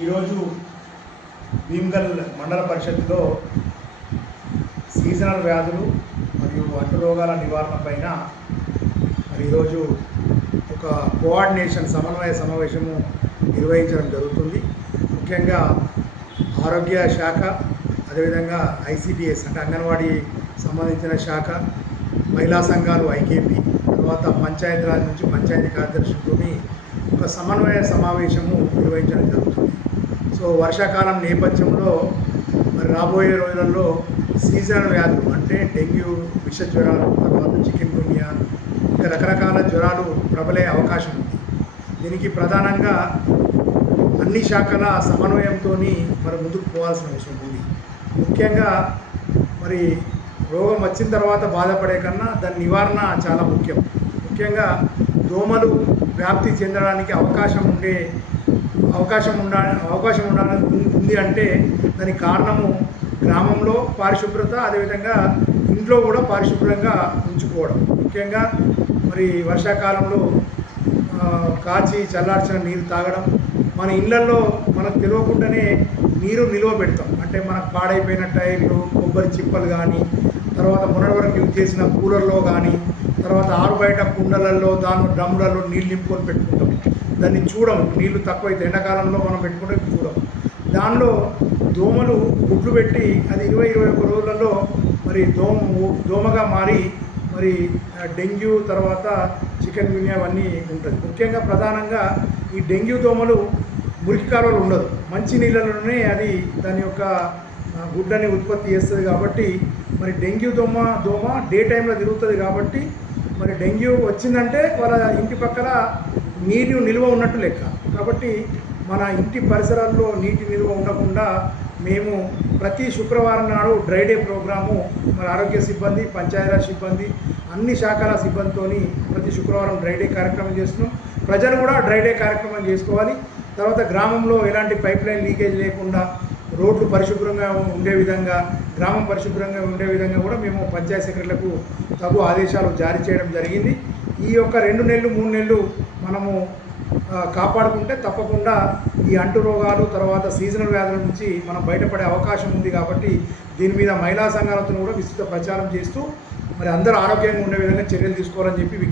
ఈరోజు భీమ్గల్ మండల పరిషత్తులో సీజనల్ వ్యాధులు మరియు అంటు రోగాల నివారణ పైన మరి ఈరోజు ఒక కోఆర్డినేషన్ సమన్వయ సమావేశము నిర్వహించడం జరుగుతుంది. ముఖ్యంగా ఆరోగ్య శాఖ, అదేవిధంగా ఐసిడిఎస్ అంటే అంగన్వాడీ సంబంధించిన శాఖ, మహిళా సంఘాలు ఐకేపీ, తర్వాత పంచాయతీరాజ్ నుంచి పంచాయతీ కార్యదర్శులతో ఒక సమన్వయ సమావేశము నిర్వహించడం జరుగుతుంది. సో వర్షాకాలం నేపథ్యంలో మరి రాబోయే రోజులలో సీజనల్ వ్యాధులు అంటే డెంగ్యూ, విష జ్వరాలు, తర్వాత చికెన్ గున్యా, ఇంకా రకరకాల జ్వరాలు ప్రబలే అవకాశం ఉంది. దీనికి ప్రధానంగా అన్ని శాఖల సమన్వయంతో మరి ముందుకు పోవాల్సిన అవసరం ఉంది. ముఖ్యంగా మరి రోగం వచ్చిన తర్వాత బాధపడే కన్నా దాని నివారణ చాలా ముఖ్యం. ముఖ్యంగా దోమలు వ్యాప్తి చెందడానికి అవకాశం ఉంది అంటే దానికి కారణము గ్రామంలో పారిశుభ్రత, అదేవిధంగా ఇంట్లో కూడా పారిశుభ్రంగా ఉంచుకోవడం. ముఖ్యంగా మరి వర్షాకాలంలో కాచి చల్లార్చిన నీరు తాగడం, మన ఇళ్లలో మనకు తెలియకుండానే నీరు నిల్వ పెడతాం. అంటే మనకు పాడైపోయిన టైర్లు, కొబ్బరి చిప్పలు కానీ, తర్వాత మొన్నటి వరకు యూజ్ చేసిన కూలర్లో కానీ, తర్వాత ఆరు బయట కుండలలో డ్రమ్ములలో నీళ్ళు నింపుకొని పెట్టుకుంటాం. దాన్ని చూడం, నీళ్లు తక్కువైతే ఎండాకాలంలో మనం పెట్టుకుంటే చూడం. దానిలో దోమలు గుడ్లు పెట్టి అది 20-21 రోజులలో మరి దోమగా మారి మరి డెంగ్యూ, తర్వాత చికెన్ గున్యా అవన్నీ ఉంటుంది. ముఖ్యంగా ప్రధానంగా ఈ డెంగ్యూ దోమలు మురికి కాలువలు ఉండదు, మంచి నీళ్ళలోనే అది దాని యొక్క గుడ్లని ఉత్పత్తి చేస్తుంది. కాబట్టి మరి డెంగ్యూ దోమ డే టైంలో తిరుగుతుంది. కాబట్టి మరి డెంగ్యూ వచ్చిందంటే వాళ్ళ ఇంటి పక్కన నీరు నిల్వ ఉన్నట్టు లెక్క. కాబట్టి మన ఇంటి పరిసరాల్లో నీటి నిల్వ ఉండకుండా మేము ప్రతి శుక్రవారం నాడు డ్రై డే ప్రోగ్రాము మరి ఆరోగ్య సిబ్బంది, పంచాయతీరాజ్ సిబ్బంది, అన్ని శాఖల సిబ్బందితో ప్రతి శుక్రవారం డ్రై డే కార్యక్రమం చేస్తున్నాం. ప్రజలు కూడా డ్రై డే కార్యక్రమం చేసుకోవాలి. తర్వాత గ్రామంలో ఎలాంటి పైప్ లైన్ లీకేజ్ లేకుండా, రోడ్లు పరిశుభ్రంగా ఉండే విధంగా, గ్రామం పరిశుభ్రంగా ఉండే విధంగా కూడా మేము పంచాయతీ సెక్రటరీలకు తగు ఆదేశాలు జారీ చేయడం జరిగింది. ఈ యొక్క 2 నెలలు 3 నెలలు మనము కాపాడుకుంటే తప్పకుండా ఈ అంటు రోగాలు, తర్వాత సీజనల్ వ్యాధుల నుంచి మనం బయటపడే అవకాశం ఉంది. కాబట్టి దీని మీద మహిళా సంఘాలతో కూడా విస్తృత ప్రచారం చేస్తూ మరి అందరూ ఆరోగ్యంగా ఉండే విధంగా చర్యలు తీసుకోవాలని చెప్పి